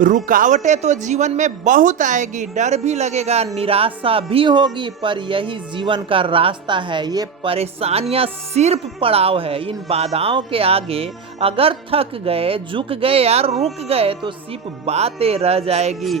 रुकावटें तो जीवन में बहुत आएगी, डर भी लगेगा, निराशा भी होगी, पर यही जीवन का रास्ता है। ये परेशानियां सिर्फ पड़ाव है। इन बाधाओं के आगे अगर थक गए, झुक गए या रुक गए तो सिर्फ बातें रह जाएगी।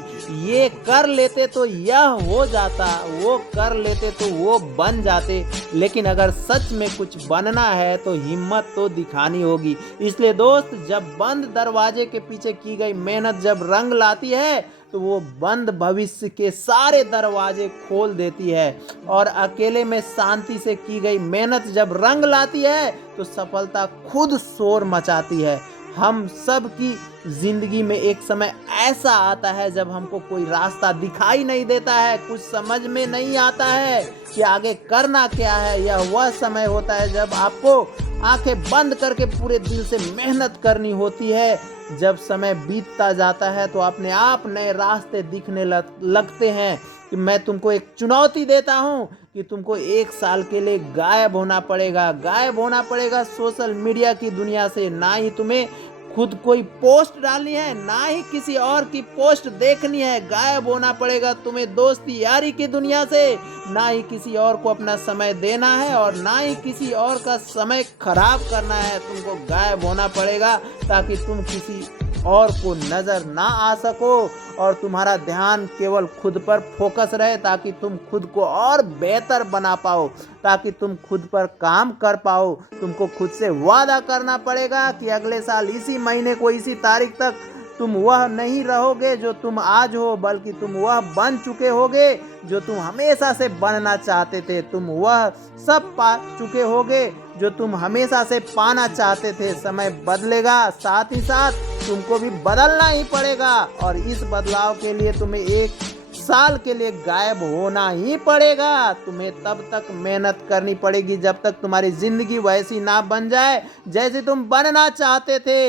ये कर लेते तो यह हो जाता, वो कर लेते तो वो बन जाते। लेकिन अगर सच में कुछ बनना है तो हिम्मत तो दिखानी होगी। इसलिए दोस्त, जब बंद दरवाजे के पीछे की गई मेहनत जब रंग लाती है तो वो बंद भविष्य के सारे दरवाजे खोल देती है। और अकेले में शांति से की गई मेहनत जब रंग लाती है तो सफलता खुद शोर मचाती है। हम सब की जिंदगी में एक समय ऐसा आता है जब हमको कोई रास्ता दिखाई नहीं देता है, कुछ समझ में नहीं आता है कि आगे करना क्या है। यह वह समय होता है जब आपको आंखें बंद करके पूरे दिल से मेहनत करनी होती है। जब समय बीतता जाता है तो अपने आप नए रास्ते दिखने लगते हैं। कि मैं तुमको एक चुनौती देता हूं कि तुमको 1 साल के लिए गायब होना पड़ेगा सोशल मीडिया की दुनिया से। ना ही तुम्हें खुद कोई पोस्ट डालनी है, ना ही किसी और की पोस्ट देखनी है। गायब होना पड़ेगा तुम्हें दोस्ती यारी की दुनिया से। ना ही किसी और को अपना समय देना है और ना ही किसी और का समय खराब करना है। तुमको गायब होना पड़ेगा ताकि तुम किसी और को नजर ना आ सको और तुम्हारा ध्यान केवल खुद पर फोकस रहे, ताकि तुम खुद को और बेहतर बना पाओ, ताकि तुम खुद पर काम कर पाओ। तुमको खुद से वादा करना पड़ेगा कि अगले साल इसी महीने को इसी तारीख तक तुम वह नहीं रहोगे जो तुम आज हो, बल्कि तुम वह बन चुके होगे जो तुम हमेशा से बनना चाहते थे। तुम वह सब पा चुके होगे जो तुम हमेशा से पाना चाहते थे। समय बदलेगा, साथ ही साथ तुमको भी बदलना ही पड़ेगा और इस बदलाव के लिए तुम्हें 1 साल के लिए गायब होना ही पड़ेगा। तुम्हें तब तक मेहनत करनी पड़ेगी जब तक तुम्हारी जिंदगी वैसी ना बन जाए जैसे तुम बनना चाहते थे।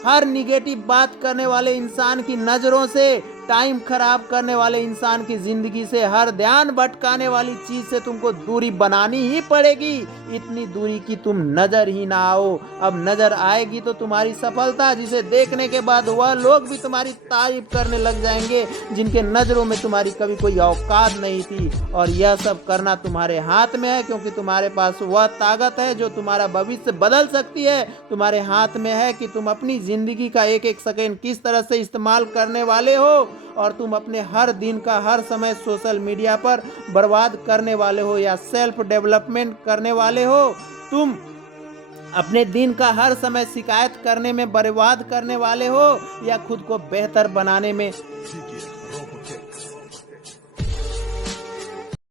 हर निगेटिव बात करने वाले इंसान की नज़रों से, टाइम खराब करने वाले इंसान की ज़िंदगी से, हर ध्यान भटकाने वाली चीज़ से तुमको दूरी बनानी ही पड़ेगी। इतनी दूरी की तुम नज़र ही ना आओ। अब नज़र आएगी तो तुम्हारी सफलता, जिसे देखने के बाद वह लोग भी तुम्हारी तारीफ करने लग जाएंगे जिनके नज़रों में तुम्हारी कभी कोई औकात नहीं थी। और यह सब करना तुम्हारे हाथ में है, क्योंकि तुम्हारे पास वह ताकत है जो तुम्हारा भविष्य बदल सकती है। तुम्हारे हाथ में है कि तुम अपनी ज़िंदगी का एक एक सेकेंड किस तरह से इस्तेमाल करने वाले हो। और तुम अपने हर दिन का हर समय सोशल मीडिया पर बर्बाद करने वाले हो या सेल्फ डेवलपमेंट करने वाले हो। तुम अपने दिन का हर समय शिकायत करने में बर्बाद करने वाले हो या खुद को बेहतर बनाने में